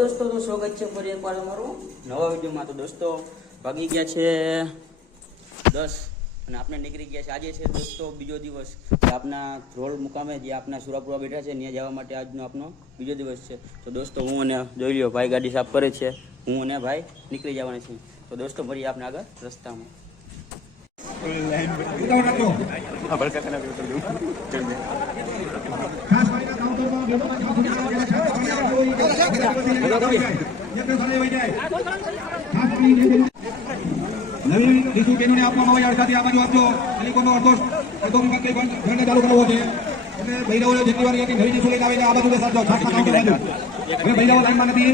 દોસ્તો, તો સ્વાગત છે ફરી એકવાર અમારું નવા વિડીયોમાં। તો દોસ્તો વાગી ગયા છે 10 અને આપણે નીકળી ગયા છે। આજે છે દોસ્તો બીજો દિવસ આપના ધ્રોલ મુકામે જે આપના સુરાપુરા બેઠા છે ત્યાં જવા માટે આજનો આપનો બીજો દિવસ છે। તો દોસ્તો હું અને જોઈ લ્યો ભાઈ ગાડી સાફ કરે છે, હું અને ભાઈ નીકળી જવાના છીએ। તો દોસ્તો મળીએ આપણે આગળ રસ્તામાં। નવી ઈસુ બેનોને આપવામાં આવે અડધાથી આ બાજુ આપજો। ટેલિકોમનો અડધો વિભાગ કઈ ઘરને ચાલુ કરવો છે એટલે ભૈરવો જેટલી વાર નવી ઈસુ લઈને આવે આ બાજુ બેસાડજો। છાપમાં કાઉન્ટર બાજુ હવે ભૈરવો લાઈનમાં નથી।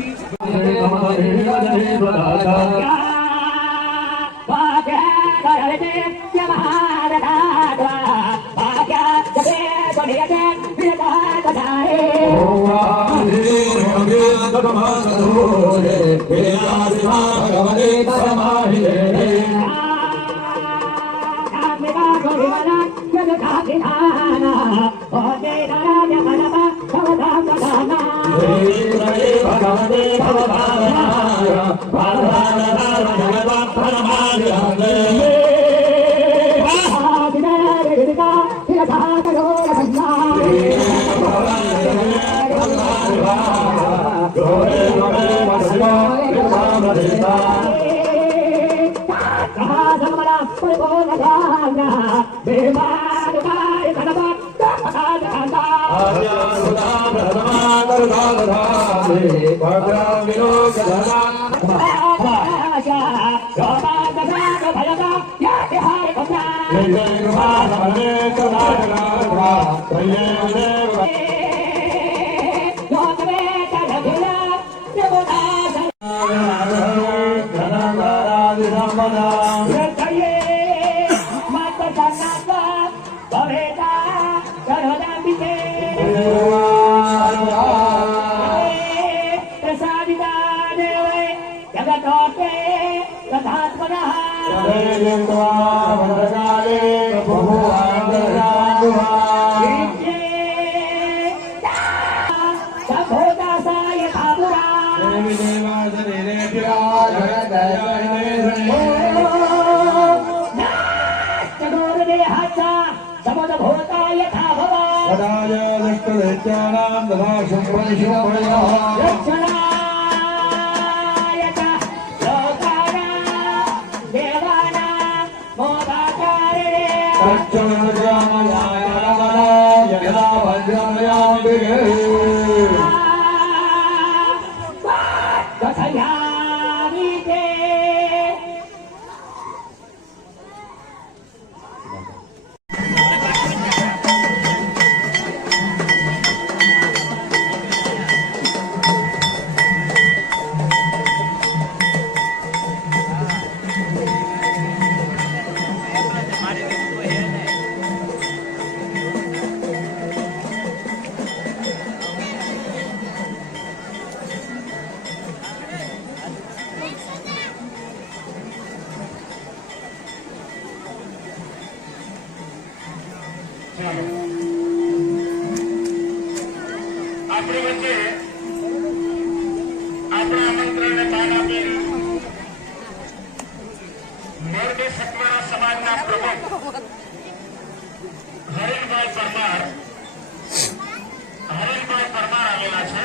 આપણી વચ્ચે આપણા આમંત્રણને માન આપી મોરબી સતવારા સમાજના પ્રમુખ હરેનભાઈ પરમાર આવેલા છે।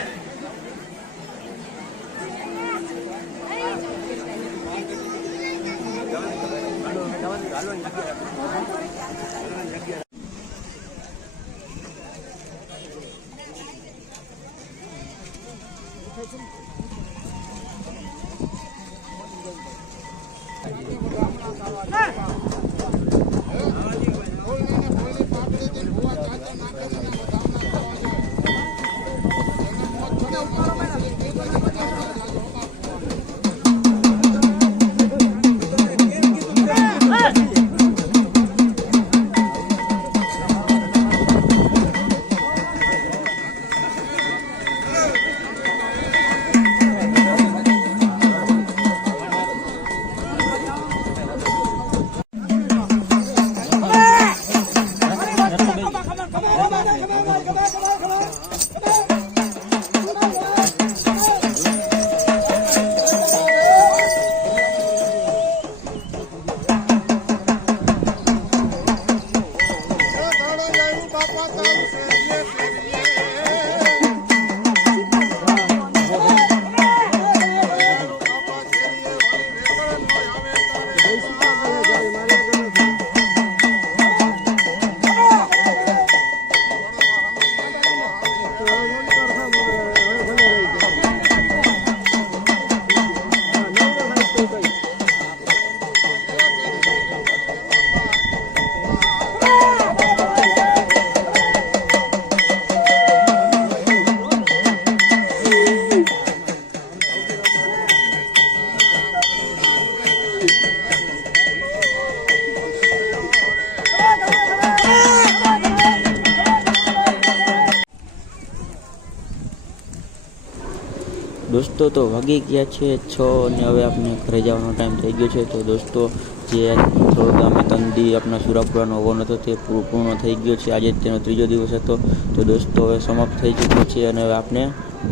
દોસ્તો તો વાગી ગયા છે 6 અને હવે આપણે ઘરે જવાનો ટાઈમ થઈ ગયો છે. તો દોસ્તો જે ધ્રોલ ગામે તંદી આપણા સુરાપુરાનો હવન હતો તે પૂર્ણ થઈ ગયો છે. આજે તેનો 3જો દિવસ હતો. તો દોસ્તો હવે સમાપ્ત થઈ ચૂક્યો છે અને હવે આપણે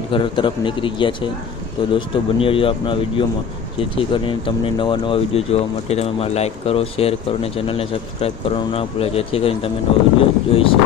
ઘર તરફ નીકળી ગયા છે. તો દોસ્તો બની રહ્યો આપણા વિડીયોમાં, જેથી કરીને તમને નવા વિડીયો જોવા માટે તમે લાઈક કરો, શેર કરો અને ચેનલને સબસ્ક્રાઈબ કરવાનું ના ભૂલો, જેથી કરીને તમે નવો વિડીયો જોઈ શકો.